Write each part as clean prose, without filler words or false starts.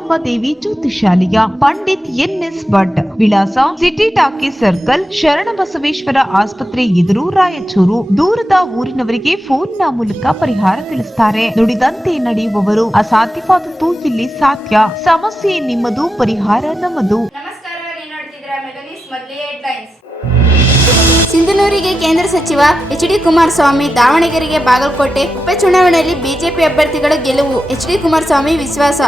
ರೇಣುಕಾಂಬ ದೇವಿ ಜ್ಯೋತಿಷಾಲಯ, Pandit N S Bhat, ವಿಳಾಸ city talkies circle, Sharanabasaveshwara ಆಸ್ಪತ್ರೆ ಎದುರು, ರಾಯಚೂರು. ದೂರದ ಊರಿನವರಿಗೆ ಫೋನ್ನ ಮೂಲಕ ಪರಿಹಾರ ತಿಳಿಸುತ್ತಾರೆ. ನುಡಿದಂತೆ ನಡೆಯುವವರು. ಅಸಾಧ್ಯವಾದದ್ದು ಇಲ್ಲಿ ಸಾಧ್ಯ. ಸಮಸ್ಯೆ ನಿಮ್ಮದು, ಪರಿಹಾರ ನಮ್ಮದು. ನಮಸ್ಕಾರ, ನೀವು ನೋಡ್ತಿದ್ದೀರಾ ಮೆಗಾನ್ಯೂಸ್. ಮೊದಲಿಗೆ ಹೆಡ್ಲೈನ್ಸ್. ಸಿಂಧನೂರಿಗೆ ಕೇಂದ್ರ ಸಚಿವ ಎಚ್.ಡಿ. ಕುಮಾರಸ್ವಾಮಿ, ದಾವಣಗೆರೆಗೆ ಬಾಗಲಕೋಟೆ ಉಪಚುನಾವಣೆಯಲ್ಲಿ ಬಿಜೆಪಿ ಅಭ್ಯರ್ಥಿಗಳ ಗೆಲುವು, ಎಚ್.ಡಿ. ಕುಮಾರಸ್ವಾಮಿ ವಿಶ್ವಾಸ.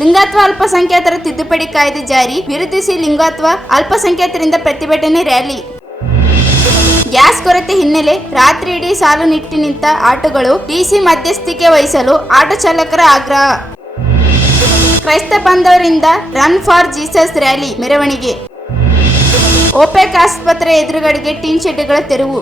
ಲಿಂಗತ್ವ ಅಲ್ಪಸಂಖ್ಯಾತರ ತಿದ್ದುಪಡಿ ಕಾಯ್ದೆ ಜಾರಿ ವಿರೋಧಿಸಿ ಲಿಂಗತ್ವ ಅಲ್ಪಸಂಖ್ಯಾತರಿಂದ ಪ್ರತಿಭಟನೆ ರ್ಯಾಲಿ. ಗ್ಯಾಸ್ ಕೊರತೆ ಹಿನ್ನೆಲೆ ರಾತ್ರಿ ಇಡೀ ಸಾಲು ನಿಟ್ಟು ನಿಂತ ಆಟೋಗಳು, ಡಿಸಿ ಮಧ್ಯಸ್ಥಿಕೆ ವಹಿಸಲು ಆಟೋ ಚಾಲಕರ ಆಗ್ರಹ. ಕ್ರೈಸ್ತ ಬಾಂಧವರಿಂದ ರನ್ ಫಾರ್ ಜೀಸಸ್ ರ್ಯಾಲಿ ಮೆರವಣಿಗೆ. ಓಪೆಕ್ ಆಸ್ಪತ್ರೆ ಎದುರುಗಡೆಗೆ ಟೀನ್ ಶೆಡ್ಗಳ ತೆರವು.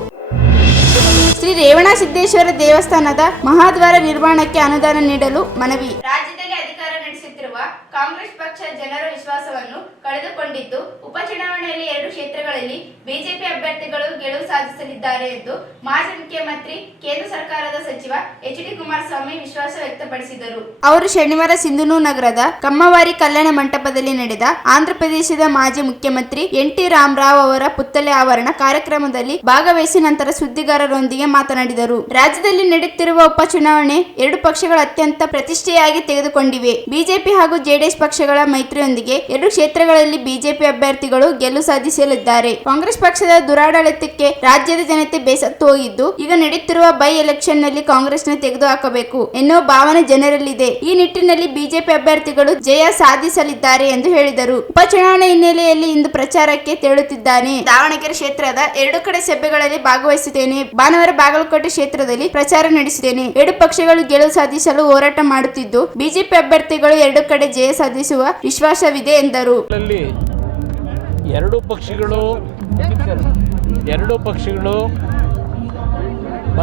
ಶ್ರೀ ರೇವಣಸಿದ್ದೇಶ್ವರ ದೇವಸ್ಥಾನದ ಮಹಾದ್ವಾರ ನಿರ್ಮಾಣಕ್ಕೆ ಅನುದಾನ ನೀಡಲು ಮನವಿ. ರಾಜ್ಯದಲ್ಲಿ ಅಧಿಕಾರ ನಡೆಸುತ್ತಿರುವ ಕಾಂಗ್ರೆಸ್ ಪಕ್ಷ ಜನರ ವಿಶ್ವಾಸವನ್ನು ಕಳೆದುಕೊಂಡಿದ್ದು, ಉಪಚುನಾವಣೆಯಲ್ಲಿ 2 ಕ್ಷೇತ್ರಗಳಲ್ಲಿ ಬಿಜೆಪಿ ಅಭ್ಯರ್ಥಿಗಳು ಗೆಲುವು ಸಾಧಿಸಲಿದ್ದಾರೆ ಎಂದು ಮಾಜಿ ಮುಖ್ಯಮಂತ್ರಿ, ಕೇಂದ್ರ ಸರ್ಕಾರದ ಸಚಿವ ಎಚ್.ಡಿ. ಕುಮಾರಸ್ವಾಮಿ ವಿಶ್ವಾಸ ವ್ಯಕ್ತಪಡಿಸಿದರು. ಅವರು ಶನಿವಾರ ಸಿಂಧನೂರು ನಗರದ ಕಮ್ಮವಾರಿ ಕಲ್ಯಾಣ ಮಂಟಪದಲ್ಲಿ ನಡೆದ ಆಂಧ್ರಪ್ರದೇಶದ ಮಾಜಿ ಮುಖ್ಯಮಂತ್ರಿ ಎನ್.ಟಿ. ರಾಮರಾವ್ ಅವರ ಪುತ್ಥಳಿ ಆವರಣ ಕಾರ್ಯಕ್ರಮದಲ್ಲಿ ಭಾಗವಹಿಸಿ ನಂತರ ಸುದ್ದಿಗಾರರೊಂದಿಗೆ ಮಾತನಾಡಿದರು. ರಾಜ್ಯದಲ್ಲಿ ನಡೆಯುತ್ತಿರುವ ಉಪಚುನಾವಣೆ 2 ಪಕ್ಷಗಳು ಅತ್ಯಂತ ಪ್ರತಿಷ್ಠೆಯಾಗಿ ತೆಗೆದುಕೊಂಡಿವೆ. ಬಿಜೆಪಿ ಹಾಗೂ ಜೆಡಿಎಸ್ ಪಕ್ಷಗಳ ಮೈತ್ರಿಯೊಂದಿಗೆ 2 ಕ್ಷೇತ್ರಗಳಲ್ಲಿ ಬಿಜೆಪಿ ಅಭ್ಯರ್ಥಿಗಳು ಗೆಲುವು ಸಾಧಿಸಲಿದ್ದಾರೆ. ಕಾಂಗ್ರೆಸ್ ಪಕ್ಷದ ದುರಾಡಳಿತಕ್ಕೆ ರಾಜ್ಯದ ಜನತೆ ಬೇಸತ್ತು ಹೋಗಿದ್ದು, ಈಗ ನಡೆಯುತ್ತಿರುವ ಬೈ ಎಲೆಕ್ಷನ್ ನಲ್ಲಿ ಕಾಂಗ್ರೆಸ್ನ ತೆಗೆದುಹಾಕಬೇಕು ಎನ್ನುವ ಭಾವನೆ ಜನರಲ್ಲಿದೆ. ಈ ನಿಟ್ಟಿನಲ್ಲಿ ಬಿಜೆಪಿ ಅಭ್ಯರ್ಥಿಗಳು ಜಯ ಸಾಧಿಸಲಿದ್ದಾರೆ ಎಂದು ಹೇಳಿದರು. ಉಪಚುನಾವಣೆ ಹಿನ್ನೆಲೆಯಲ್ಲಿ ಇಂದು ಪ್ರಚಾರಕ್ಕೆ ತೆರಳುತ್ತಿದ್ದಾನೆ. ದಾವಣಗೆರೆ ಕ್ಷೇತ್ರದ 2 ಕಡೆ ಸಭೆಗಳಲ್ಲಿ ಭಾಗವಹಿಸುತ್ತೇನೆ. ಭಾನುವಾರ ಬಾಗಲಕೋಟೆ ಕ್ಷೇತ್ರದಲ್ಲಿ ಪ್ರಚಾರ ನಡೆಸುತ್ತೇನೆ. 2 ಪಕ್ಷಗಳು ಗೆಲುವು ಸಾಧಿಸಲು ಹೋರಾಟ ಮಾಡುತ್ತಿದ್ದು, ಬಿಜೆಪಿ ಅಭ್ಯರ್ಥಿಗಳು 2 ಕಡೆ ಜಯ ಸಾಧಿಸುವ ವಿಶ್ವಾಸವಿದೆ ಎಂದರು. ಎರಡು ಪಕ್ಷಗಳು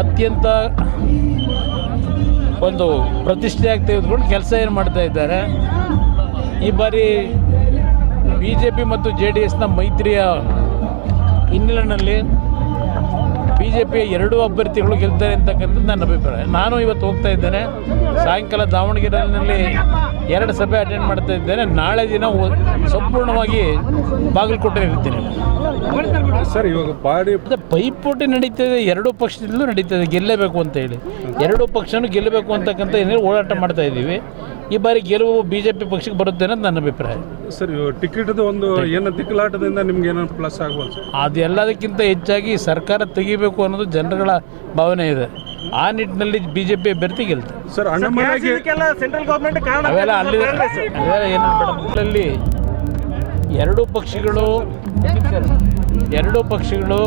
ಅತ್ಯಂತ ಒಂದು ಪ್ರತಿಷ್ಠೆಯಾಗಿ ತೆಗೆದುಕೊಂಡು ಕೆಲಸ ಏನು ಮಾಡ್ತಾ ಇದ್ದಾರೆ. ಈ ಬಾರಿ ಬಿಜೆಪಿ ಮತ್ತು ಜೆಡಿಎಸ್ನ ಮೈತ್ರಿಯ ಹಿನ್ನೆಲೆಯಲ್ಲಿ ಬಿಜೆಪಿಯ 2 ಅಭ್ಯರ್ಥಿಗಳು ಗೆಲ್ತಾರೆ ಅಂತಕ್ಕಂಥದ್ದು ನನ್ನ ಅಭಿಪ್ರಾಯ. ನಾನು ಇವತ್ತು ಹೋಗ್ತಾ ಇದ್ದೇನೆ. ಸಾಯಂಕಾಲ ದಾವಣಗೆರೆಯಲ್ಲಿ 2 ಸಭೆ ಅಟೆಂಡ್ ಮಾಡ್ತಾ ಇದ್ದೇನೆ. ನಾಳೆ ದಿನ ಸಂಪೂರ್ಣವಾಗಿ ಬಾಗಲಕೋಟೆ ಇರ್ತೀನಿ. ಸರ್, ಇವಾಗ ಬಾಡಿ ಪೈಪೋಟಿ ನಡೀತದೆ, 2 ಪಕ್ಷದಲ್ಲೂ ನಡೀತದೆ, ಗೆಲ್ಲಬೇಕು ಅಂತ ಹೇಳಿ 2 ಪಕ್ಷನೂ ಗೆಲ್ಲಬೇಕು ಅಂತಕ್ಕಂಥ ಏನೇನು ಹೋರಾಟ ಮಾಡ್ತಾ ಇದ್ದೀವಿ. ಈ ಬಾರಿ ಗೆಲುವು ಬಿಜೆಪಿ ಪಕ್ಷಕ್ಕೆ ಬರುತ್ತೆ ಅನ್ನೋದು ನನ್ನ ಅಭಿಪ್ರಾಯ. ಸರ್, ಟಿಕೆಟ್ದು ಒಂದು ಏನು ತಿಕ್ಕಲಾಟದಿಂದ ನಿಮ್ಗೆ ಏನೋ ಪ್ಲಸ್ ಆಗ್ಬೋದು? ಅದೆಲ್ಲದಕ್ಕಿಂತ ಹೆಚ್ಚಾಗಿ ಸರ್ಕಾರ ತೆಗಿಬೇಕು ಅನ್ನೋದು ಜನಗಳ ಭಾವನೆ ಇದೆ. ಆ ನಿಟ್ಟಿನಲ್ಲಿ ಬಿಜೆಪಿ ಅಭ್ಯರ್ಥಿ ಗೆಲ್ತಾರೆ. ಸರ್, ಸೆಂಟ್ರಲ್ ಗವರ್ನಮೆಂಟ್ ಅವೆಲ್ಲ ಏನಲ್ಲಿ 2 ಪಕ್ಷಗಳು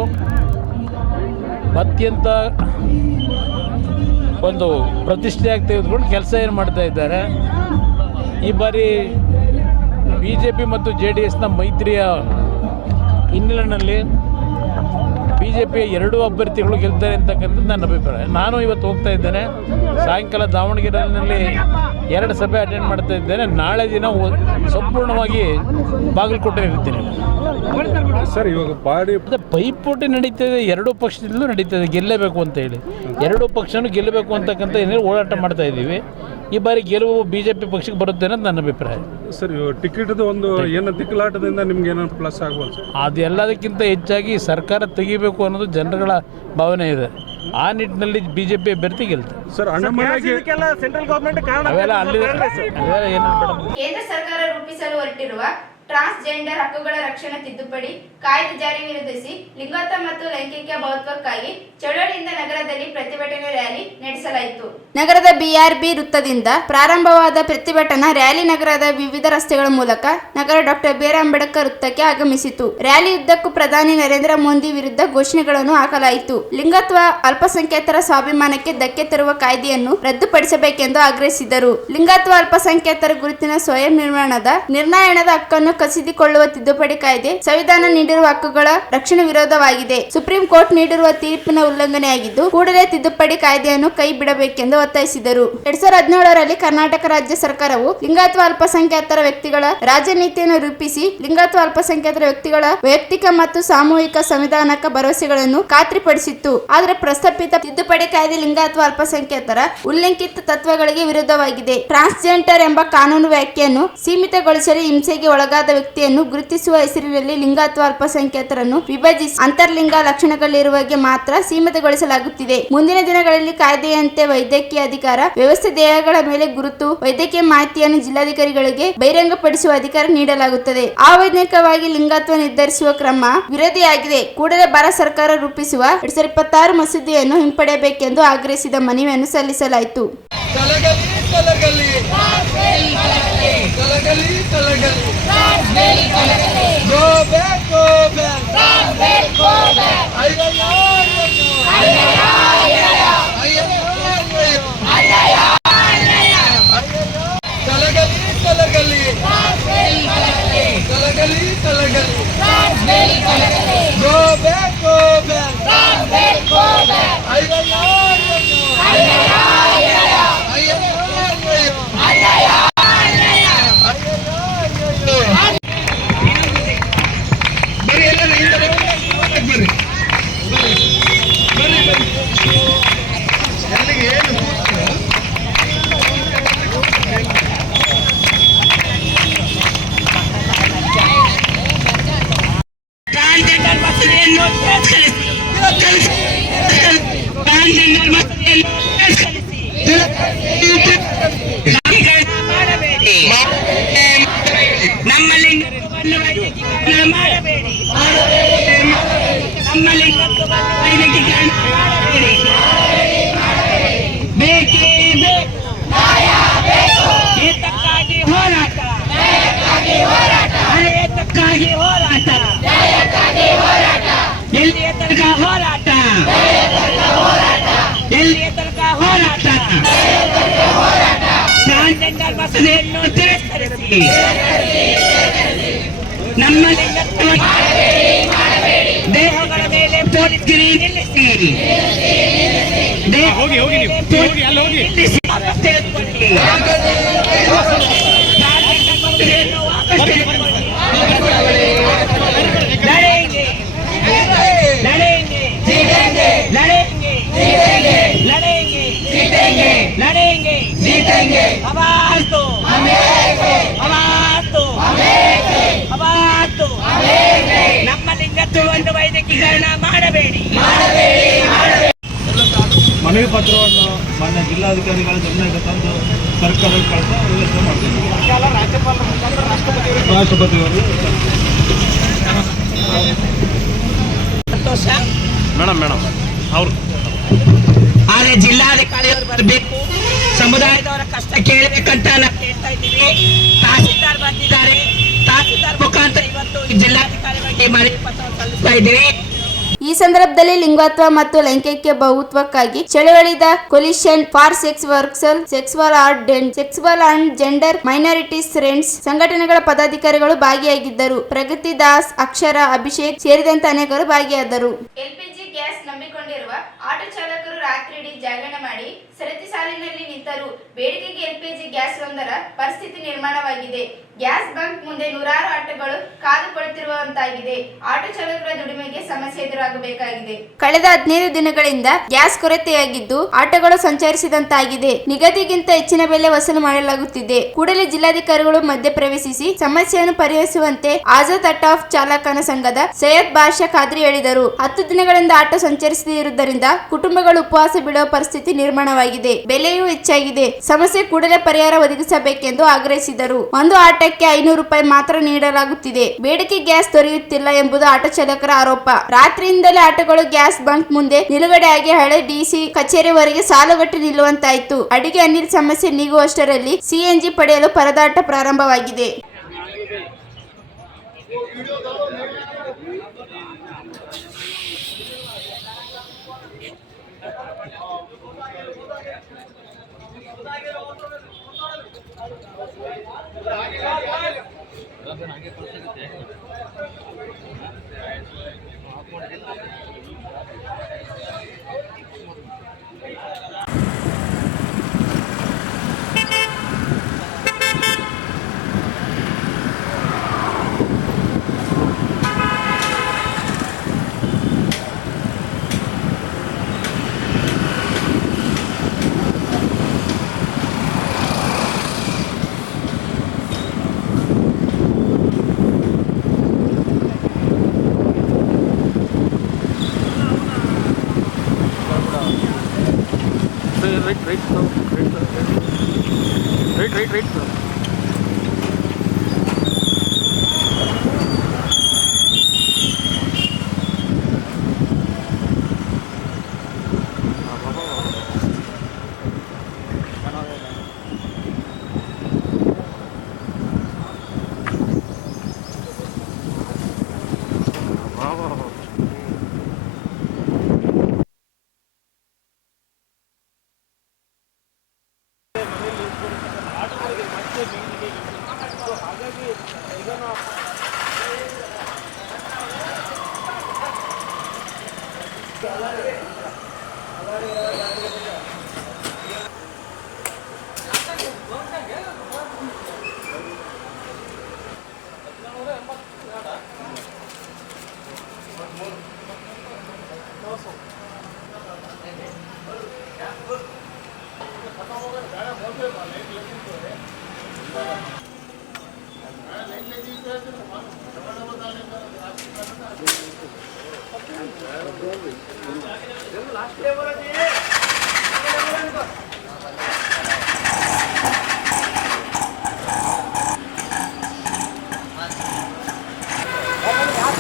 ಅತ್ಯಂತ ಒಂದು ಪ್ರತಿಷ್ಠೆಯಾಗಿ ತೆಗೆದುಕೊಂಡು ಕೆಲಸ ಏನು ಮಾಡ್ತಾ ಇದ್ದಾರೆ. ಈ ಬಾರಿ ಬಿಜೆಪಿ ಮತ್ತು ಜೆಡಿಎಸ್ನ ಮೈತ್ರಿಯ ಹಿನ್ನೆಲೆಯಲ್ಲಿ ಬಿಜೆಪಿಯ 2 ಅಭ್ಯರ್ಥಿಗಳು ಗೆಲ್ತಾರೆ ಅಂತಕ್ಕಂಥದ್ದು ನನ್ನ ಅಭಿಪ್ರಾಯ. ನಾನು ಇವತ್ತು ಹೋಗ್ತಾ ಇದ್ದೇನೆ. ಸಾಯಂಕಾಲ ದಾವಣಗೆರೆಯಲ್ಲಿ 2 ಸಭೆ ಅಟೆಂಡ್ ಮಾಡ್ತಾ ಇದ್ದೇನೆ. ನಾಳೆ ದಿನ ಸಂಪೂರ್ಣವಾಗಿ ಬಾಗಲಕೋಟೆ ಇರ್ತೀನಿ. ಸರ್, ಇವಾಗ ಬಾಡಿ ಪೈಪೋಟಿ ನಡೀತದೆ, 2 ಪಕ್ಷದಲ್ಲೂ ನಡೀತದೆ, ಗೆಲ್ಲಬೇಕು ಅಂತ ಹೇಳಿ 2 ಪಕ್ಷನೂ ಗೆಲ್ಲಬೇಕು ಅಂತಕ್ಕಂಥ ಏನೇನು ಹೋರಾಟ ಮಾಡ್ತಾ ಇದ್ದೀವಿ. ಈ ಬಾರಿ ಗೆಲುವು ಬಿಜೆಪಿ ಪಕ್ಷಕ್ಕೆ ಬರುತ್ತೆ ಅನ್ನೋದು ನನ್ನ ಅಭಿಪ್ರಾಯ. ಸರ್, ಟಿಕೆಟ್ದು ಒಂದು ಏನು ತಿಕ್ಕಲಾಟದಿಂದ ನಿಮ್ಗೆ ಏನೋ ಪ್ಲಸ್ ಆಗ್ಬೋದು? ಅದೆಲ್ಲದಕ್ಕಿಂತ ಹೆಚ್ಚಾಗಿ ಸರ್ಕಾರ ತೆಗಿಬೇಕು ಅನ್ನೋದು ಜನಗಳ ಭಾವನೆ ಇದೆ. ಆ ನಿಟ್ಟಿನಲ್ಲಿ ಬಿಜೆಪಿ ಅಭ್ಯರ್ಥಿ ಗೆಲ್ತಾರೆ. ಸರ್, ಸೆಂಟ್ರಲ್ ಗವರ್ನಮೆಂಟ್ ಅವೆಲ್ಲ ಕೇಂದ್ರ ಸರ್ಕಾರ ರೂಪಿಸಲು ಹೊರಟಿರುವ ಟ್ರಾನ್ಸ್ಜೆಂಡರ್ ಹಕ್ಕುಗಳ ರಕ್ಷಣಾ ತಿದ್ದುಪಡಿ ಕಾಯ್ದೆ ಜಾರಿ ವಿರೋಧಿಸಿ ಲಿಂಗತ್ವ ಮತ್ತು ಲೈಂಗಿಕ ಬಹುತ್ವಕ್ಕಾಗಿ ಚಳವಳಿಯಿಂದ ನಗರದಲ್ಲಿ ಪ್ರತಿಭಟನೆ ರ್ಯಾಲಿ ನಡೆಸಲಾಯಿತು. ನಗರದ ಬಿಆರ್ಬಿ ವೃತ್ತದಿಂದ ಪ್ರಾರಂಭವಾದ ಪ್ರತಿಭಟನಾ ರ್ಯಾಲಿ ನಗರದ ವಿವಿಧ ರಸ್ತೆಗಳ ಮೂಲಕ ನಗರ ಡಾಕ್ಟರ್ ಬಿ.ಆರ್. ಅಂಬೇಡ್ಕರ್ ವೃತ್ತಕ್ಕೆ ಆಗಮಿಸಿತು. ರ್ಯಾಲಿ ಉದ್ದಕ್ಕೂ ಪ್ರಧಾನಿ ನರೇಂದ್ರ ಮೋದಿ ವಿರುದ್ಧ ಘೋಷಣೆಗಳನ್ನು ಹಾಕಲಾಯಿತು. ಲಿಂಗತ್ವ ಅಲ್ಪಸಂಖ್ಯಾತರ ಸ್ವಾಭಿಮಾನಕ್ಕೆ ಧಕ್ಕೆ ತರುವ ಕಾಯ್ದೆಯನ್ನು ರದ್ದುಪಡಿಸಬೇಕೆಂದು ಆಗ್ರಹಿಸಿದರು. ಲಿಂಗತ್ವ ಅಲ್ಪಸಂಖ್ಯಾತರ ಗುರುತಿನ ಸ್ವಯಂ ನಿರ್ಮಾಣದ ನಿರ್ಣಯದ ಹಕ್ಕನ್ನು ಕಸಿದುಕೊಳ್ಳುವ ತಿದ್ದುಪಡಿ ಕಾಯ್ದೆ ಸಂವಿಧಾನ ನೀಡಿರುವ ಹಕ್ಕುಗಳ ರಕ್ಷಣೆ ವಿರೋಧವಾಗಿದೆ. ಸುಪ್ರೀಂ ಕೋರ್ಟ್ ನೀಡಿರುವ ತೀರ್ಪಿನ ಉಲ್ಲಂಘನೆಯಾಗಿದ್ದು ಕೂಡಲೇ ತಿದ್ದುಪಡಿ ಕಾಯ್ದೆಯನ್ನು ಕೈ ಬಿಡಬೇಕೆಂದು ಒತ್ತಾಯಿಸಿದರು. 2017ರಲ್ಲಿ ಕರ್ನಾಟಕ ರಾಜ್ಯ ಸರ್ಕಾರವು ಲಿಂಗಾಯತ ಅಲ್ಪಸಂಖ್ಯಾತರ ವ್ಯಕ್ತಿಗಳ ರಾಜ್ಯ ನೀತಿಯನ್ನು ರೂಪಿಸಿ ಲಿಂಗಾಯತ ಅಲ್ಪಸಂಖ್ಯಾತರ ವ್ಯಕ್ತಿಗಳ ವೈಯಕ್ತಿಕ ಮತ್ತು ಸಾಮೂಹಿಕ ಸಂವಿಧಾನಕ ಭರವಸೆಗಳನ್ನು ಖಾತ್ರಿಪಡಿಸಿತ್ತು. ಆದರೆ ಪ್ರಸ್ತಾಪಿತ ತಿದ್ದುಪಡಿ ಕಾಯ್ದೆ ಲಿಂಗಾಯತ ಅಲ್ಪಸಂಖ್ಯಾತರ ಉಲ್ಲಂಘಿತ ತತ್ವಗಳಿಗೆ ವಿರುದ್ಧವಾಗಿದೆ. ಟ್ರಾನ್ಸ್ಜೆಂಡರ್ ಎಂಬ ಕಾನೂನು ವ್ಯಾಖ್ಯೆಯನ್ನು ಸೀಮಿತಗೊಳಿಸಲು ಹಿಂಸೆಗೆ ಒಳಗಾದ ವ್ಯಕ್ತಿಯನ್ನು ಗುರುತಿಸುವ ಹೆಸರಿನಲ್ಲಿ ಲಿಂಗಾಯತ ಅಲ್ಪಸಂಖ್ಯಾತರನ್ನು ವಿಭಜಿಸಿ ಅಂತರ್ಲಿಂಗ ಲಕ್ಷಣಗಳಿರುವವರಿಗೆ ಮಾತ್ರ ಸೀಮಿತಗೊಳಿಸಲಾಗುತ್ತಿದೆ. ಮುಂದಿನ ದಿನಗಳಲ್ಲಿ ಕಾಯ್ದೆಯಂತೆ ವೈದ್ಯಕೀಯ ಅಧಿಕಾರ ವ್ಯವಸ್ಥೆ ದೇಹಗಳ ಮೇಲೆ ಗುರುತು ವೈದ್ಯಕೀಯ ಮಾಹಿತಿಯನ್ನು ಜಿಲ್ಲಾಧಿಕಾರಿಗಳಿಗೆ ಬಹಿರಂಗಪಡಿಸುವ ಅಧಿಕಾರ ನೀಡಲಾಗುತ್ತದೆ. ಅವೈಜ್ಞಾನಿಕವಾಗಿ ಲಿಂಗತ್ವ ನಿರ್ಧರಿಸುವ ಕ್ರಮ ವಿರೋಧಿಯಾಗಿದೆ. ಕೂಡಲೇ ಭಾರತ ಸರ್ಕಾರ ರೂಪಿಸುವ 2026 ಮಸೂದೆಯನ್ನು ಹಿಂಪಡೆಯಬೇಕೆಂದು ಆಗ್ರಹಿಸಿದ ಮನವಿಯನ್ನು ಸಲ್ಲಿಸಲಾಯಿತು. ಮಸೂದೆಯನ್ನು ತಿರಸ್ಕರಿಸಿ ನಮ್ಮ ಲಿಂಗತ್ವ ದೇಹಗಳ ಮೇಲೆ ಪೊಲೀಸ್ ಗಿರಿ ನಿಲ್ಲಿಸಿ लड़ेंगे जीतेंगे आवाज दो ನಮ್ಮ ಲಿಂಗತ್ವವನ್ನು ವೈದ್ಯಕೀಕರಣ ಮಾಡಬೇಡಿ. ಮನವಿ ಪತ್ರವನ್ನು ಮಾನ್ಯ ಜಿಲ್ಲಾಧಿಕಾರಿಗಳ ಗಮನಕ್ಕೆ ತಂದು ಸರ್ಕಾರಕ್ಕೆ ಕಳಿಸ ವ್ಯವಸ್ಥೆ ಮಾಡ್ತೀವಿ. ರಾಷ್ಟ್ರಪತಿಯವರು ಸಂತೋಷ ಮೇಡಮ್ ಅವರು ಆದರೆ ಜಿಲ್ಲಾಧಿಕಾರಿಯವರು ಬರಬೇಕು, ಸಮುದಾಯದವರ ಕಷ್ಟ ಕೇಳಬೇಕಂತ ನಾವು ಕೇಳ್ತಾ ಇದ್ದೀವಿ. ತಹಸೀಲ್ದಾರ್ ಬಂದಿದ್ದಾರೆ, ತಹಸೀಲ್ದಾರ್ ಮುಖಾಂತರ ಇವತ್ತು ಜಿಲ್ಲಾಧಿಕಾರಿಗಳಿಗೆ ಮನವಿ ಪತ್ರವನ್ನು ಸಲ್ಲಿಸ್ತಾ ಇದ್ದೀವಿ. ಈ ಸಂದರ್ಭದಲ್ಲಿ ಲಿಂಗತ್ವ ಮತ್ತು ಲೈಂಗಿಕ ಬಹುತ್ವಕ್ಕಾಗಿ ಚಳವಳಿದ coalition for sex workers, sexual and gender minorities friends ಸಂಘಟನೆಗಳ ಪದಾಧಿಕಾರಿಗಳು ಭಾಗಿಯಾಗಿದ್ದರು. ಪ್ರಗತಿ ದಾಸ್, ಅಕ್ಷರ, ಅಭಿಷೇಕ್ ಸೇರಿದಂತೆ ಅನೇಕರು ಭಾಗಿಯಾದರು. ಎಲ್ಪಿಜಿ ಗ್ಯಾಸ್ ನಂಬಿಕೊಂಡಿರುವ ಆಟೋ ಚಾಲಕರು ರಾತ್ರಿಯಿಡೀ ಜಾಗರಣೆ ಮಾಡಿ ಸರತಿ ಸಾಲಿನಲ್ಲಿ ನಿಂತರು. ಬೇಡಿಕೆಗೆ ಎಲ್ಪಿಜಿ ಗ್ಯಾಸ್ ಒಂದರ ಪರಿಸ್ಥಿತಿ ನಿರ್ಮಾಣವಾಗಿದೆ. ಗ್ಯಾಸ್ ಬಂಕ್ ಮುಂದೆ ನೂರಾರು ಆಟೋಗಳು ಕಾದು ಕುಳಿತಿರುವಂತಾಗಿದೆ. ಆಟೋ ಚಾಲಕರ ದುಡಿಮೆಗೆ ಸಮಸ್ಯೆ ಎದುರಾಗಬೇಕಾಗಿದೆ. ಕಳೆದ 15 ದಿನಗಳಿಂದ ಗ್ಯಾಸ್ ಕೊರತೆಯಾಗಿದ್ದು ಆಟೋಗಳು ಸಂಚರಿಸಿದಂತಾಗಿದೆ. ನಿಗದಿಗಿಂತ ಹೆಚ್ಚಿನ ಬೆಲೆ ವಸೂಲು ಮಾಡಲಾಗುತ್ತಿದೆ. ಕೂಡಲೇ ಜಿಲ್ಲಾಧಿಕಾರಿಗಳು ಮಧ್ಯಪ್ರವೇಶಿಸಿ ಸಮಸ್ಯೆಯನ್ನು ಪರಿಹರಿಸುವಂತೆ ಆಜಾದ್ ಆಟೋ ಚಾಲಕನ ಸಂಘದ ಸೈಯದ್ ಬಾಷಾ ಖಾದ್ರಿ ಹೇಳಿದರು. 10 ದಿನಗಳಿಂದ ಆಟೋ ಸಂಚರಿಸದಿರುವುದರಿಂದ ಕುಟುಂಬಗಳು ಉಪವಾಸ ಬಿಡುವ ಪರಿಸ್ಥಿತಿ ನಿರ್ಮಾಣವಾಗಿದೆ. ಬೆಲೆಯೂ ಹೆಚ್ಚಾಗಿದೆ. ಸಮಸ್ಯೆ ಕೂಡಲೇ ಪರಿಹಾರ ಒದಗಿಸಬೇಕೆಂದು ಆಗ್ರಹಿಸಿದರು. ಒಂದು ಆಟೋಕ್ಕೆ 500 ರೂಪಾಯಿ ಮಾತ್ರ ನೀಡಲಾಗುತ್ತಿದೆ. ಬೇಡಿಕೆ ಗ್ಯಾಸ್ ದೊರೆಯುತ್ತಿಲ್ಲ ಎಂಬುದು ಆಟೋ ಚಾಲಕರ ಆರೋಪ. ರಾತ್ರಿಯಿಂದಲೇ ಆಟೋಗಳು ಗ್ಯಾಸ್ ಬಂಕ್ ಮುಂದೆ ನಿಲುಗಡೆಯಾಗಿ ಹಳೆ ಡಿಸಿ ಕಚೇರಿವರೆಗೆ ಸಾಲುಗಟ್ಟಿ ನಿಲ್ಲುವಂತಾಯಿತು. ಅಡುಗೆ ಅನಿಲ ಸಮಸ್ಯೆ ನೀಗುವಷ್ಟರಲ್ಲಿ ಸಿಎನ್ಜಿ ಪಡೆಯಲು ಪರದಾಟ ಪ್ರಾರಂಭವಾಗಿದೆ.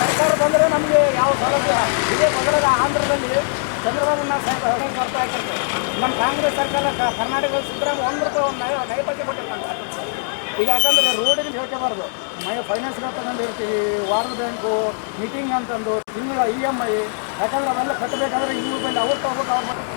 ಸರ್ಕಾರ ಬಂದರೆ ನಮಗೆ ಯಾವ ಸೌಲಭ್ಯ ಇದೇ ಮೊದಲ ಆಂಧ್ರದಲ್ಲಿ ಚಂದ್ರಬಾಬು ನಾಯ್ಡು ಬರ್ತಾ ಇರ್ತದೆ. ನಮ್ಮ ಕಾಂಗ್ರೆಸ್ ಸರ್ಕಾರ ಕರ್ನಾಟಕದಲ್ಲಿ ಸಿದ್ದರಾಮಯ್ಯ 1 ರೂಪಾಯಿ ಒಂದು ನೈಪಥ್ಯ ಕೊಟ್ಟಿರ್ತಾರೆ. ಈಗ ಯಾಕಂದರೆ ರೋಡಿನ ಹೇಳ್ಕೋಬಾರ್ದು, ಫೈನಾನ್ಸ್ಗಳು ತಗೊಂಡಿರ್ತೀವಿ, ವಾರ್ಡ್ ಬ್ಯಾಂಕು ಮೀಟಿಂಗ್ ಅಂತಂದು ತಿಂಗಳ EMI, ಯಾಕಂದ್ರೆ ಅವೆಲ್ಲ ಕಟ್ಟಬೇಕಾದ್ರೆ 200 ರೂಪಾಯಿ ಅವ್ರು ತಗೋಬೇಕು. ಅವ್ರು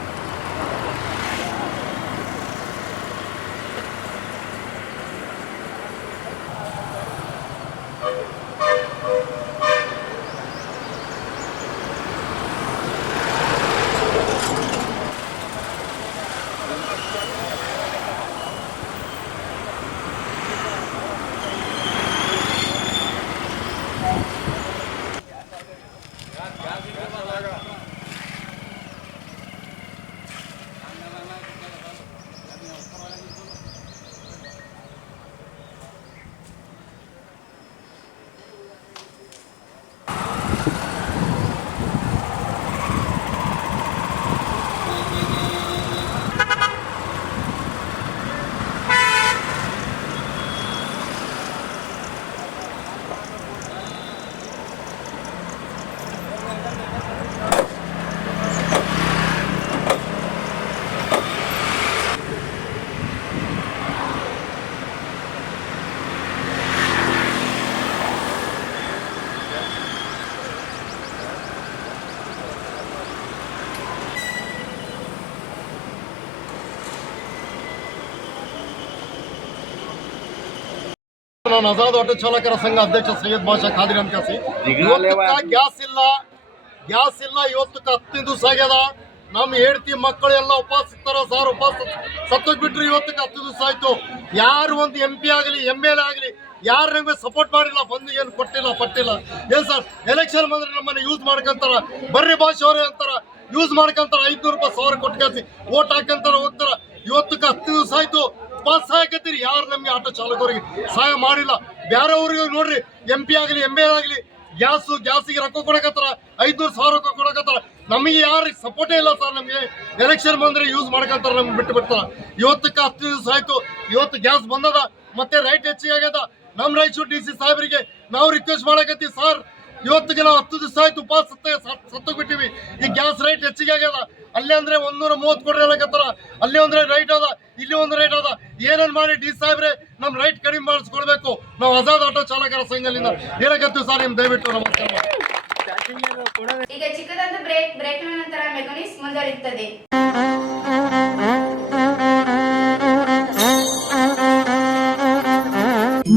ನಾನು ಆಜಾದ್ ಆಟೋ ಚಾಲಕರ ಸಂಘ ಅಧ್ಯಕ್ಷ ಸೈಯದ್ ಬಾಷಾ ಖಾದಿರ್ ಅಂಕಾಸಿ. ಗ್ಯಾಸ್ ಇಲ್ಲ ಇವತ್ತಕ್ಕೆ 15 ದಿವಸ ಆಗ್ಯದ. ನಮ್ಮ ಹೆಂಡತಿ ಮಕ್ಕಳು ಎಲ್ಲ ಉಪವಾಸ ಇರ್ತಾರ ಸರ್, ಉಪವಾಸ ಸತ್ತೋಗ್ ಬಿಟ್ರು. ಇವತ್ತಕ್ಕೆ 10 ದಿವಸ ಆಯ್ತು. ಯಾರು ಒಂದು MP ಆಗಲಿ MLA ಆಗಲಿ ಯಾರು ನಮಗೆ ಸಪೋರ್ಟ್ ಮಾಡಿಲ್ಲ, ಬಂದು ಏನು ಕೊಟ್ಟಿಲ್ಲ ಪಟ್ಟಿಲ್ಲ. ಏನ್ ಸರ್ ಎಲೆಕ್ಷನ್ ಬಂದ್ರೆ ನಮ್ಮನ್ನ ಯೂಸ್ ಮಾಡ್ಕೊಂತಾರ, ಬರ್ರಿ ಭಾಷೆ ಅವರೇ ಅಂತಾರ, ಯೂಸ್ ಮಾಡ್ಕೊಂತಾರ. 500 ರೂಪಾಯಿ 1000 ಕೊಟ್ಟು ಕಳಿಸಿ ಓಟ್ ಹಾಕಂತಾರ ಹೋಗ್ತಾರ. ಇವತ್ತಕ್ಕೆ 10 ದಿವಸ ಆಯ್ತು. ಉಪವಾಸ ಹಾಕತ್ತೀರಿ, ಯಾರು ನಮ್ಗೆ ಆಟೋ ಚಾಲಕರಿಗೆ ಸಹಾಯ ಮಾಡಿಲ್ಲ. ಬೇರೆ ಊರಿಗೆ ನೋಡ್ರಿ, MP ಆಗಲಿ MLA ಆಗಲಿ ಗ್ಯಾಸಿಗೆ ರೊಕ್ಕ ಕೊಡಕತ್ತಾರ, 500,000 ರೊಕ್ಕ ಕೊಡಕತ್ತಾರ. ನಮಗೆ ಯಾರು ಸಪೋರ್ಟೇ ಇಲ್ಲ ಸರ್. ನಮಗೆ ಎಲೆಕ್ಷನ್ ಬಂದ್ರೆ ಯೂಸ್ ಮಾಡ್ಕೊಂತಾರ, ನಮ್ಗೆ ಬಿಟ್ಟು ಬಿಡ್ತಾರ. ಇವತ್ತಕ್ಕೆ 10 ದಿವಸ ಆಯ್ತು. ಇವತ್ತು ಗ್ಯಾಸ್ ಬಂದದ, ಮತ್ತೆ ರೈಟ್ ಹೆಚ್ಚಿಗೆ ಆಗ್ಯದ. ನಮ್ಮ ರಾಯಚೂರು DC ಸಾಹೇಬರಿಗೆ ನಾವು ರಿಕ್ವೆಸ್ಟ್ ಮಾಡಕತ್ತೀವಿ ಸರ್, ಇವತ್ತಿಗೆ ನಾವು 10 ದಿವಸ ಆಯ್ತು ಉಪವಾಸ ಸತ್ತೋಗ್ ಬಿಟ್ಟಿವಿ. ಈ ಗ್ಯಾಸ್ ರೈಟ್ ಹೆಚ್ಚಿಗೆ ಆಗ್ಯದ. ಅಲ್ಲೇ ಅಂದ್ರೆ 130 ಕೊಡ್ರಿ ಹೇಳಕತ್ತಾರ, ಅಲ್ಲಿ ಅಂದ್ರೆ ರೈಟ್ ಅದ, ಇಲ್ಲಿ ಒಂದು ರೈಟ್ ಅದ. ಏನೇನ್ ಮಾಡಿ DC ಸಾಹೇಬ್ರೆ ನಮ್ ರೈಟ್ ಕಡಿಮೆ ಮಾಡಿಸ್ಕೊಡ್ಬೇಕು. ನಾವು ಆಜಾದ್ ಆಟೋ ಚಾಲಕರ ಸಂಘದಿಂದ ಹೇಳಕತ್ತೀವಿ ಸರ್, ನಿಮ್ ದಯವಿಟ್ಟು ನಮಸ್ಕಾರ. ಈಗ ಚಿಕ್ಕದೊಂದು ಬ್ರೇಕ್ ನಂತರ ಮೆಗನೀಸ್ ಮುಂದುವರಿಯುತ್ತದೆ.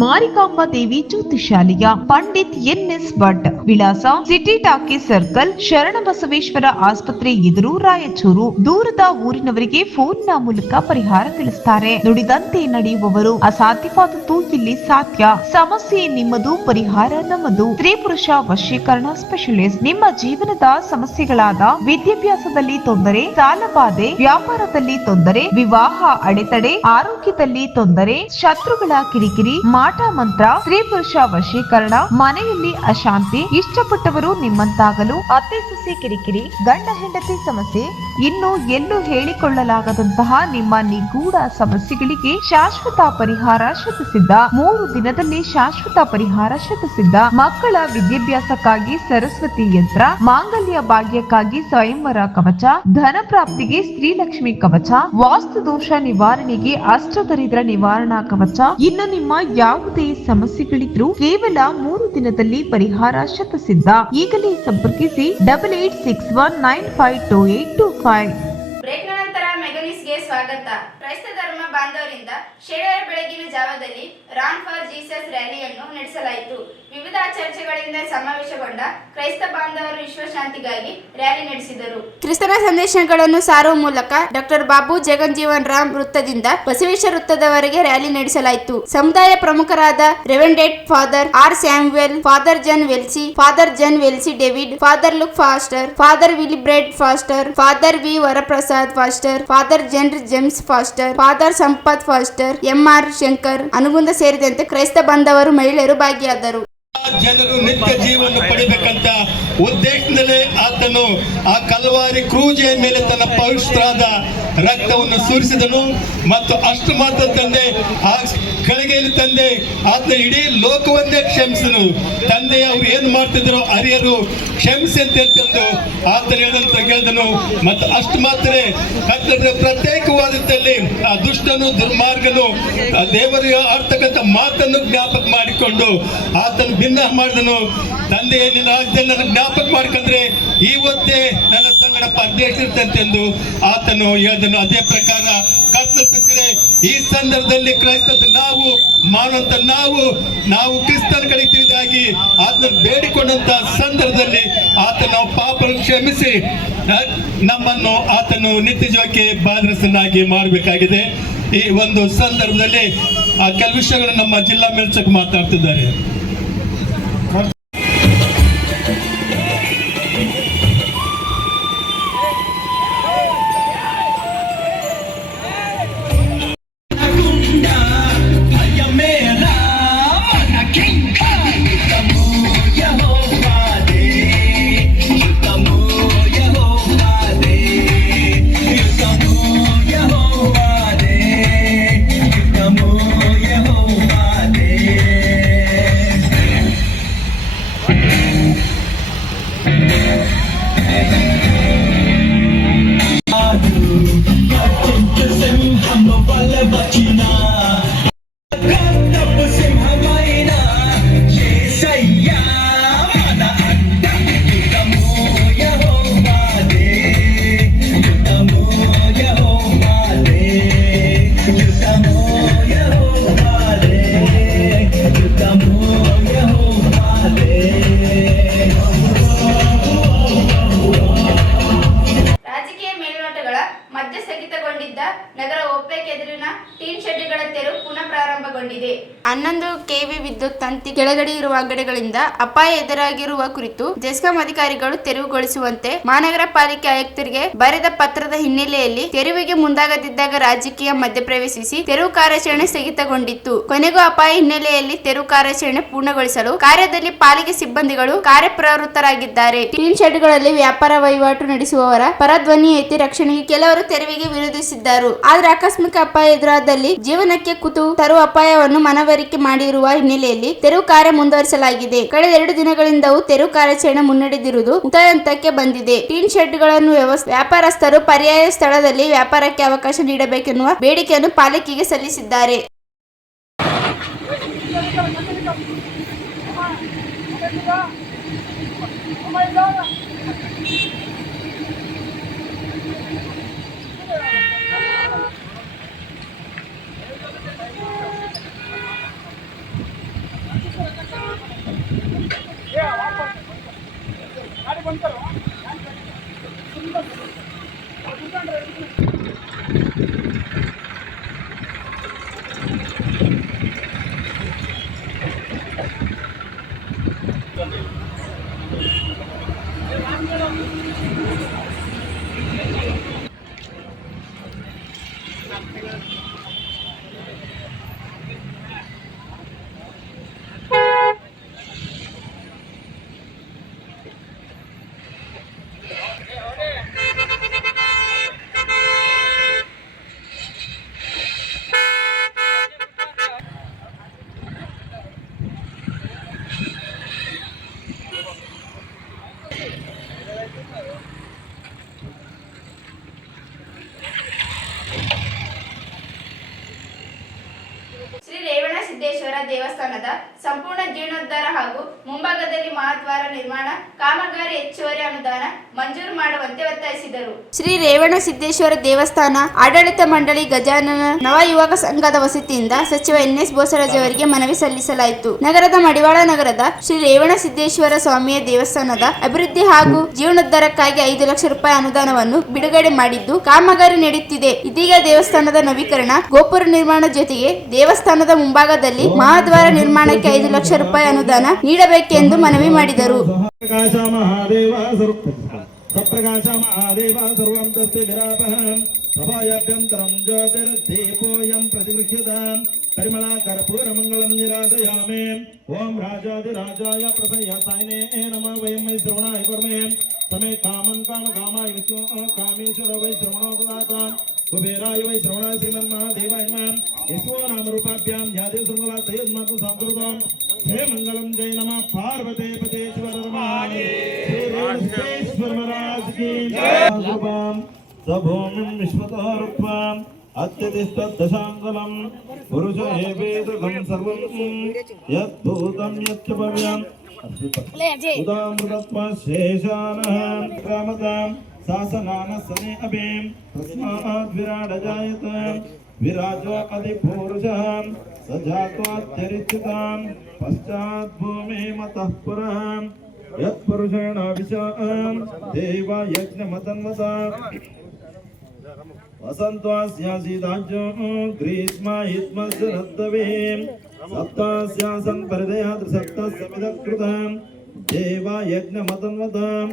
ಮಾರಿಕಾಂಬಾ ದೇವಿ ಜ್ಯೋತಿಷಾಲಯ, ಪಂಡಿತ್ ಎನ್ಎಸ್ ಭಟ್, ವಿಳಾಸ ಸಿಟಿ ಟಾಕೀಸ್ ಸರ್ಕಲ್, ಶರಣಬಸವೇಶ್ವರ ಆಸ್ಪತ್ರೆ ಎದುರು, ರಾಯಚೂರು. ದೂರದ ಊರಿನವರಿಗೆ ಫೋನ್ನ ಮೂಲಕ ಪರಿಹಾರ ತಿಳಿಸುತ್ತಾರೆ. ನುಡಿದಂತೆ ನಡೆಯುವವರು, ಅಸಾಧ್ಯವಾದದ್ದು ಇಲ್ಲಿ ಸಾಧ್ಯ. ಸಮಸ್ಯೆ ನಿಮ್ಮದು, ಪರಿಹಾರ ನಮ್ಮದು. ಸ್ತ್ರೀ ಪುರುಷ ವಶೀಕರಣ ಸ್ಪೆಷಲಿಸ್ಟ್. ನಿಮ್ಮ ಜೀವನದ ಸಮಸ್ಯೆಗಳಾದ ವಿದ್ಯಾಭ್ಯಾಸದಲ್ಲಿ ತೊಂದರೆ, ಸಾಲಬಾಧೆ, ವ್ಯಾಪಾರದಲ್ಲಿ ತೊಂದರೆ, ವಿವಾಹ ಅಡೆತಡೆ, ಆರೋಗ್ಯದಲ್ಲಿ ತೊಂದರೆ, ಶತ್ರುಗಳ ಕಿರಿಕಿರಿ, ಮಾಟ ಮಂತ್ರ, ಸ್ತ್ರೀ ಪುರುಷ ವಶೀಕರಣ, ಮನೆಯಲ್ಲಿ ಅಶಾಂತಿ, ಇಷ್ಟಪಟ್ಟವರು ನಿಮ್ಮಂತಾಗಲು, ಅತ್ತೆ ಸೊಸೆ ಕಿರಿಕಿರಿ, ಗಂಡ ಹೆಂಡತಿ ಸಮಸ್ಯೆ, ಇನ್ನು ಎಲ್ಲೂ ಹೇಳಿಕೊಳ್ಳಲಾಗದಂತಹ ನಿಮ್ಮ ನಿಗೂಢ ಸಮಸ್ಯೆಗಳಿಗೆ ಶಾಶ್ವತ ಪರಿಹಾರ ಶತಸಿದ್ಧ. 3 ದಿನದಲ್ಲಿ ಶಾಶ್ವತ ಪರಿಹಾರ ಶತಸಿದ್ಧ. ಮಕ್ಕಳ ವಿದ್ಯಾಭ್ಯಾಸಕ್ಕಾಗಿ ಸರಸ್ವತಿ ಯಂತ್ರ, ಮಾಂಗಲ್ಯ ಭಾಗ್ಯಕ್ಕಾಗಿ ಸ್ವಯಂವರ ಕವಚ, ಧನ ಪ್ರಾಪ್ತಿಗೆ ಸ್ತ್ರೀಲಕ್ಷ್ಮಿ ಕವಚ, ವಾಸ್ತು ದೋಷ ನಿವಾರಣೆಗೆ ಅಷ್ಟದರಿದ್ರ ನಿವಾರಣಾ ಕವಚ. ಇನ್ನು ನಿಮ್ಮ ಯಾವುದೇ ಸಮಸ್ಯೆಗಳಿದ್ರೂ ಕೇವಲ 3 ದಿನದಲ್ಲಿ ಪರಿಹಾರ ಶತಸಿದ್ಧ. ಈಗಲೇ ಸಂಪರ್ಕಿಸಿ 8861952825. ಬ್ರೇಕ್ನ ನಂತರ ಮೆಗನಿಸ್ಗೆ ಸ್ವಾಗತ. ಕ್ರೈಸ್ತ ಧರ್ಮ ಬಾಂಧವರಿಂದ ಶನಿವಾರ ಬೆಳಗಿನ ಜಾವದಲ್ಲಿ ರಾನ್ ಫಾರ್ ಜೀಸಸ್ ರ್ಯಾಲಿಯನ್ನು ನಡೆಸಲಾಯಿತು. ವಿವಿಧ ಚರ್ಚೆಗಳಿಂದ ಸಮಾವೇಶಗೊಂಡ ಕ್ರೈಸ್ತ ಬಾಂಧವರು ವಿಶ್ವಶಾಂತಿಗಾಗಿ ರ್ಯಾಲಿ ನಡೆಸಿದರು. ಕ್ರಿಸ್ತನ ಸಂದೇಶಗಳನ್ನು ಸಾರುವ ಮೂಲಕ ಡಾಕ್ಟರ್ ಬಾಬು ಜಗಜ್ಜೀವನ್ ರಾಮ್ ವೃತ್ತದಿಂದ ಬಸವೇಶ್ವರ ವೃತ್ತದವರೆಗೆ ರ್ಯಾಲಿ ನಡೆಸಲಾಯಿತು. ಸಮುದಾಯ ಪ್ರಮುಖರಾದ reverend father R Samuel, father John ವೆಲ್ಸಿ David, father Luke pastor, father Willibrord pastor, father V Varaprasad pastor, father James pastor, father Sampath pastor, M R Shankar, ಅನುಗುಂದ ಸೇರಿದಂತೆ ಕ್ರೈಸ್ತ ಬಾಂಧವರು, ಮಹಿಳೆಯರು ಭಾಗಿಯಾದರು. ಜನರು ನಿತ್ಯ ಜೀವನ ಪಡಿಬೇಕಂತ ಉದ್ದೇಶದಲ್ಲೇ ಆತನು ಆ ಕಲ್ವಾರಿ ಕ್ರೂಜೆಯ ಮೇಲೆ ತನ್ನ ಪವಿತ್ರವಾದ ರಕ್ತವನ್ನು ಸುರಿಸಿದನು. ಮತ್ತು ಅಷ್ಟು ಮಾತ್ರ ತಂದೆ ಆ ಕೆಳಗೆಯಲ್ಲಿ ತಂದೆ ಆತನ ಇಡೀ ಲೋಕವನ್ನೇ ಕ್ಷಮಿಸಿದನು. ತಂದೆ ಅವ್ರು ಏನ್ ಮಾಡ್ತಿದ್ರು ಅರಿಯರು ಕ್ಷಮಿಸಿ ಅಂತ ಹೇಳ್ತಂದು ಆತನ ಹೇಳಿದನು. ಮತ್ತು ಅಷ್ಟು ಮಾತ್ರ ಪ್ರತ್ಯೇಕವಾದದಲ್ಲಿ ಆ ದುಷ್ಟನು ದುರ್ಮಾರ್ಗನು ದೇವರಿಗೆ ಆಡ್ತಕ್ಕಂಥ ಮಾತನ್ನು ಜ್ಞಾಪಕ ಮಾಡಿಕೊಂಡು ಆತನು ಭಿನ್ನ ಮಾಡಿದನು. ತಂದೆ ನಿನ್ನ ಆಜ್ಞೆಯನ್ನು ಜ್ಞಾಪಕ ಮಾಡ್ಕೊಂಡ್ರೆ ಇವತ್ತೇ ನನ್ನ ಸಂಗಡ ಪರದೇಶಿರ್ತಂತೆಂದು ಆತನು ಹೇಳಿದನು. ಅದೇ ಪ್ರಕಾರ ಕರ್ತನೆ ಈ ಸಂದರ್ಭದಲ್ಲಿ ಕ್ರೈಸ್ತ ನಾವು ಮಾಡುವಂತ ನಾವು ಕ್ರಿಸ್ತನ ಕಡೆ ತಿರುಗಿ ಆತನ ಬೇಡಿಕೊಂಡಂತ ಸಂದರ್ಭದಲ್ಲಿ ಆತನ ನಾವು ಪಾಪವನ್ನು ಕ್ಷಮಿಸಿ ನಮ್ಮನ್ನು ಆತನು ನಿತ್ಯ ಜೀವಕ್ಕೆ ಬಾಧ್ಯಸ್ಥನಾಗಿ ಮಾಡಬೇಕಾಗಿದೆ. ಈ ಒಂದು ಸಂದರ್ಭದಲ್ಲಿ ಆ ಕೆಲವು ವಿಷಯಗಳು ನಮ್ಮ ಜಿಲ್ಲಾ ಮೇಲ್ಚಕ್ ಮಾತಾಡ್ತಿದ್ದಾರೆ. ನಗರ ಒಪೆಕ್ ಎದುರಿನ ಟೀನ್ ಶೆಡ್ಗಳ ತೆರವು ಪುನಃ ಪ್ರಾರಂಭಗೊಂಡಿದೆ. 11 kV ವಿದ್ಯುತ್ ತಂತಿ ಕೆಳಗಡೆ ಇರುವ ಅಂಗಡಿಗಳಿಂದ ಅಪಾಯ ಎದುರಾಗಿರುವ ಕುರಿತು ಜೆಸ್ಕಾಂ ಅಧಿಕಾರಿಗಳು ತೆರವುಗೊಳಿಸುವಂತೆ ಮಹಾನಗರ ಪಾಲಿಕೆ ಆಯುಕ್ತರಿಗೆ ಬರೆದ ಪತ್ರದ ಹಿನ್ನೆಲೆಯಲ್ಲಿ ತೆರವಿಗೆ ಮುಂದಾಗದಿದ್ದಾಗ ರಾಜಕೀಯ ಮಧ್ಯಪ್ರವೇಶಿಸಿ ತೆರವು ಕಾರ್ಯಾಚರಣೆ ಸ್ಥಗಿತಗೊಂಡಿತ್ತು. ಕೊನೆಗೂ ಅಪಾಯ ಹಿನ್ನೆಲೆಯಲ್ಲಿ ತೆರವು ಕಾರ್ಯಾಚರಣೆ ಪೂರ್ಣಗೊಳಿಸಲು ಕಾರ್ಯದಲ್ಲಿ ಪಾಲಿಕೆ ಸಿಬ್ಬಂದಿಗಳು ಕಾರ್ಯಪ್ರವೃತ್ತರಾಗಿದ್ದಾರೆ. ಟೀನ್ ಶೆಡ್ಗಳಲ್ಲಿ ವ್ಯಾಪಾರ ವಹಿವಾಟು ನಡೆಸುವವರ ಪರ ಧ್ವನಿ ಎತ್ತಿ ರಕ್ಷಣೆಗೆ ಕೆಲವರು ತೆರವಿಗೆ ವಿರೋಧಿಸಿದ್ದರು. ಆದರೆ ಆಕಸ್ಮಿಕ ಅಪಾಯ ಎದುರಾದಲ್ಲಿ ಜೀವನಕ್ಕೆ ಕುತು ತರುವ ಅಪಾಯವನ್ನು ಮನವರಿಕೆ ಮಾಡಿರುವ ಹಿನ್ನೆಲೆಯಲ್ಲಿ ತೆರವು ಕಾರ್ಯ ಮುಂದುವರಿಸಲಾಗಿದೆ. ಕಳೆದ 2 ದಿನಗಳಿಂದಲೂ ತೆರವು ಕಾರ್ಯಾಚರಣೆ ಮುನ್ನಡೆದಿರುವುದು ಮುಕ್ತಾಯಕ್ಕೆ ಬಂದಿದೆ. ಟೀನ್ ಶೆಡ್ಗಳನ್ನು ವ್ಯಾಪಾರಸ್ಥರು ಪರ್ಯಾಯ ಸ್ಥಳದಲ್ಲಿ ವ್ಯಾಪಾರಕ್ಕೆ ಅವಕಾಶ ನೀಡಬೇಕೆನ್ನುವ ಬೇಡಿಕೆಯನ್ನು ಪಾಲಿಕೆಗೆ ಸಲ್ಲಿಸಿದ್ದಾರೆ. ಗಾಡಿ ಬಂತಲ್ಲ ಶ್ರೀ ರೇವಣಸಿದ್ದೇಶ್ವರ ದೇವಸ್ಥಾನದ ಸಂಪೂರ್ಣ ಜೀರ್ಣೋದ್ಧಾರ ಹಾಗೂ ಮುಂಭಾಗದಲ್ಲಿ ಮಹಾದ್ವಾರ ನಿರ್ಮಾಣ ಕಾಮಗಾರಿ ಹೆಚ್ಚುವರಿ ಅನುದಾನ ಮಂಜೂರು ಮಾಡುವಂತೆ ಒತ್ತಾಯಿಸಿದರು. ಶ್ರೀ ರೇವಣಸಿದ್ದೇಶ್ವರ ದೇವಸ್ಥಾನ ಆಡಳಿತ ಮಂಡಳಿ ಗಜಾನನ ನವ ಯುವಕ ಸಂಘದ ವಸತಿಯಿಂದ ಸಚಿವ NS ಬೋಸರಾಜ್ ಅವರಿಗೆ ಮನವಿ ಸಲ್ಲಿಸಲಾಯಿತು. ನಗರದ ಮಡಿವಾಳ ನಗರದ ಶ್ರೀ ರೇವಣಸಿದ್ದೇಶ್ವರ ಸ್ವಾಮಿಯ ದೇವಸ್ಥಾನದ ಅಭಿವೃದ್ಧಿ ಹಾಗೂ ಜೀರ್ಣೋದ್ಧಾರಕ್ಕಾಗಿ 5 ಲಕ್ಷ ರೂಪಾಯಿ ಅನುದಾನವನ್ನು ಬಿಡುಗಡೆ ಮಾಡಿದ್ದು ಕಾಮಗಾರಿ ನಡೆಯುತ್ತಿದೆ. ಇದೀಗ ದೇವಸ್ಥಾನದ ನವೀಕರಣ, ಗೋಪುರ ನಿರ್ಮಾಣ ಜೊತೆಗೆ ದೇವಸ್ಥಾನದ ಮುಂಭಾಗದಲ್ಲಿ ಮಹಾದ್ವಾರ ನಿರ್ಮಾಣಕ್ಕೆ 5 ಲಕ್ಷ ರೂಪಾಯಿ ಅನುದಾನ ನೀಡಬೇಕೆಂದು ಮನವಿ ಮಾಡಿದರು. ಸಪ್ರಕಾಶ ಮಹಾದೇವ ಸರ್ವಂ ತಸ್ತೆ ವಿರಾಪಹಂ ಸಭಾಯಾಭ್ಯಂತರಂ ಜ್ಯೋತಿರ್ದೀಪೋಯಂ ಪ್ರತಿಗೃಹ್ಯತಾಂ ಪರಿಮಳ ಕರ್ಪೂರ ಮಂಗಳಂ ನಿರಾಜಯಾಮಿ. ಓಂ ರಾಜಾಧಿರಾಜಾಯ ಪ್ರಸಯ್ಯಸಾಯಿನೇ ನಮಃ. ವಯಂ ವೈ ಶ್ರವಣಾಯ ಕುರ್ಮೇ ಸಮೇ ಕಾಮಂ ಕಾಮಾಯ ವಿಷ್ಣು ಕಾಮೇಶ್ವರ ವೈ ಶ್ರವಣೋ ದದಾತಾಂ ಕುಬೇರಾಯ ವೈ ಶ್ರವಣಾಯ ಶ್ರೀಮನ್ಮಹಾದೇವಾಯ ನಮಃ. ಯಶೋ ನಾಮ ರೂಪಾಭ್ಯಾಂ ಯಾದೇ ಶೃಂಗಲಾ ತಯಸ್ಮಾಕಂ ಸಂಸ್ಕೃತಂ ಹೇ ಮಂಗಲಂ ಜಯ ನಮಃ. ಪಾರ್ವತೇ ಪತೇಶ್ವರ ನಮಃ. ಶ್ರೀ ರೇವಣಸಿದ್ದೇಶ್ವರ महाराज की जय. सभूमिं विश्वतोरुत्वाम् अत्यतिष्ठदशाङ्गुलं पुरुष एवेदकं सर्वं यद्भूतं यच्च भव्यम् उदामृतत्वशेषानः कामतां शासनानसने अभिं तस्मात् विराडजायत विराजो अधिपुरुषः सजात्वात्यरिच्युतां पश्चात् भूमे मतः पुरः यत्पुरुषेण विशां देवा यज्ञमतन्वता वसन्त्वास्यासीदाज्यो ग्रीष्मायित्मस्य रद्दवीं सप्तास्यासन् परिदयात् सप्तस्यमिदकृतं देवा यज्ञमतन्वताम्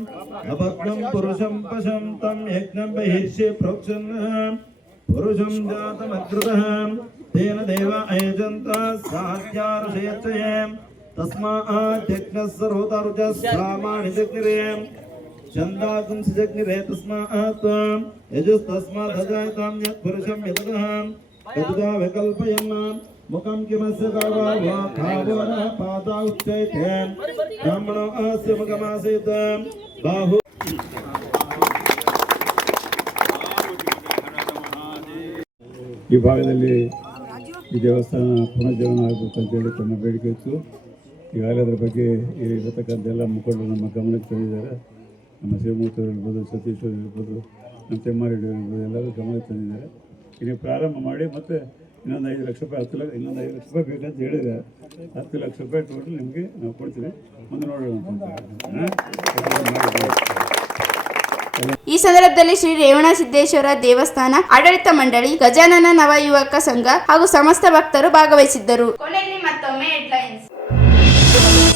अपत्नं पुरुषं पशं तं यज्ञं बहिर्षे प्रोक्षन् पुरुषं जातमद्रुतः तेन देवा अयजन्ता साध्यार्षयच्छये तस्मात् यज्ञस्य रोतारुजस्सामानि जग्निरे छन्दागं सजग्निरे तस्मात् यजुस्तस्मात् अजायतां यत् पुरुषं यतः यतुगा विकल्पयन् मुखं किमस्य गावा वा भावो न पादा उच्चैते ब्राह्मणो अस्य मुखमासीत् बाहु ಈ ಭಾಗದಲ್ಲಿ ಈ ದೇವಸ್ಥಾನ ಪುನರ್ಜೀವನ ಆಗಬೇಕು ಅಂತೇಳಿ ತಮ್ಮ ಬೇಡಿಕೆ ಇತ್ತು. ಈಗಾಗಲೇ ಅದರ ಬಗ್ಗೆ ಇರತಕ್ಕಂಥ ಎಲ್ಲ ಮುಖಂಡರು ನಮ್ಮ ಗಮನಕ್ಕೆ ತಂದಿದ್ದಾರೆ. ನಮ್ಮ ಶಿವಮೂರ್ತಿ ಇರ್ಬೋದು, ಸತೀಶ್ವರ ಇರ್ಬೋದು, ನಮ್ಮ ತೆಮ್ಮಾರೆಡ್ಡಿ ಇರ್ಬೋದು, ಎಲ್ಲರೂ ಗಮನಕ್ಕೆ ತಂದಿದ್ದಾರೆ. ಈಗ ಪ್ರಾರಂಭ ಮಾಡಿ ಮತ್ತು ಇನ್ನೊಂದು 5 ಲಕ್ಷ ರೂಪಾಯಿ 10 ಲಕ್ಷ ಇನ್ನೊಂದು 5 ಲಕ್ಷ ರೂಪಾಯಿ ಬೇಕಂತ ಹೇಳಿದರೆ 10 ಲಕ್ಷ ರೂಪಾಯಿ ಟೋಟಲ್ ನಿಮಗೆ ನಾವು ಕೊಡ್ತೀವಿ. ಮುಂದೆ ನೋಡೋಣ ಅಂತ. ಈ ಸಂದರ್ಭದಲ್ಲಿ ಶ್ರೀ ರೇವಣಸಿದ್ದೇಶ್ವರ ದೇವಸ್ಥಾನ ಆಡಳಿತ ಮಂಡಳಿ, ಗಜಾನನ ನವ ಯುವಕ ಸಂಘ ಹಾಗೂ ಸಮಸ್ತ ಭಕ್ತರು ಭಾಗವಹಿಸಿದ್ದರು. ಕೊನೆಯಲ್ಲಿ ಮತ್ತೊಮ್ಮೆ ಹೆಡ್ಲೈನ್ಸ್.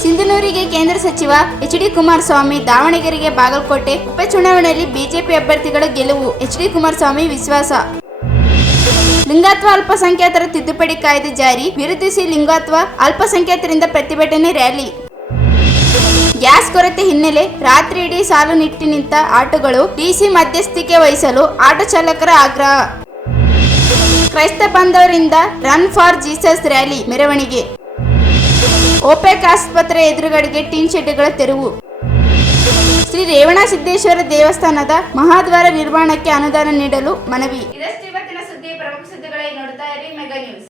ಸಿಂಧನೂರಿಗೆ ಕೇಂದ್ರ ಸಚಿವ HD ಕುಮಾರಸ್ವಾಮಿ, ದಾವಣಗೆರೆಗೆ ಬಾಗಲಕೋಟೆ ಉಪಚುನಾವಣೆಯಲ್ಲಿ ಬಿಜೆಪಿ ಅಭ್ಯರ್ಥಿಗಳ ಗೆಲುವು, HD ಕುಮಾರಸ್ವಾಮಿ ವಿಶ್ವಾಸ. ಲಿಂಗತ್ವ ಅಲ್ಪಸಂಖ್ಯಾತರ ತಿದ್ದುಪಡಿ ಕಾಯ್ದೆ ಜಾರಿ ವಿರೋಧಿಸಿ ಲಿಂಗತ್ವ ಅಲ್ಪಸಂಖ್ಯಾತರಿಂದ ಪ್ರತಿಭಟನೆ ರ್ಯಾಲಿ. ಗ್ಯಾಸ್ ಕೊರತೆ ಹಿನ್ನೆಲೆ ರಾತ್ರಿ ಇಡೀ ಸಾಲು ನಿಟ್ಟು ನಿಂತ ಆಟೋಗಳು, DC ಮಧ್ಯಸ್ಥಿಕೆ ವಹಿಸಲು ಆಟೋ ಚಾಲಕರ ಆಗ್ರಹ. ಕ್ರೈಸ್ತ ಬಾಂಧವರಿಂದ ರನ್ ಫಾರ್ ಜೀಸಸ್ ರ್ಯಾಲಿ ಮೆರವಣಿಗೆ. ಓಪೆಕ್ ಆಸ್ಪತ್ರೆ ಎದುರುಗಡೆಗೆ ಟಿನ್ ಶೆಡ್ಗಳ ತೆರವು. ಶ್ರೀ ರೇವಣಸಿದ್ದೇಶ್ವರ ದೇವಸ್ಥಾನದ ಮಹಾದ್ವಾರ ನಿರ್ಮಾಣಕ್ಕೆ ಅನುದಾನ ನೀಡಲು ಮನವಿ. ಇದಷ್ಟು ಇವತ್ತಿನ ಸುದ್ದಿ. ಪ್ರಮುಖ ಸುದ್ದಿಗಳಿಗೆ ನೋಡ್ತಾ ಇರಿ ಮೆಗಾ ನ್ಯೂಸ್.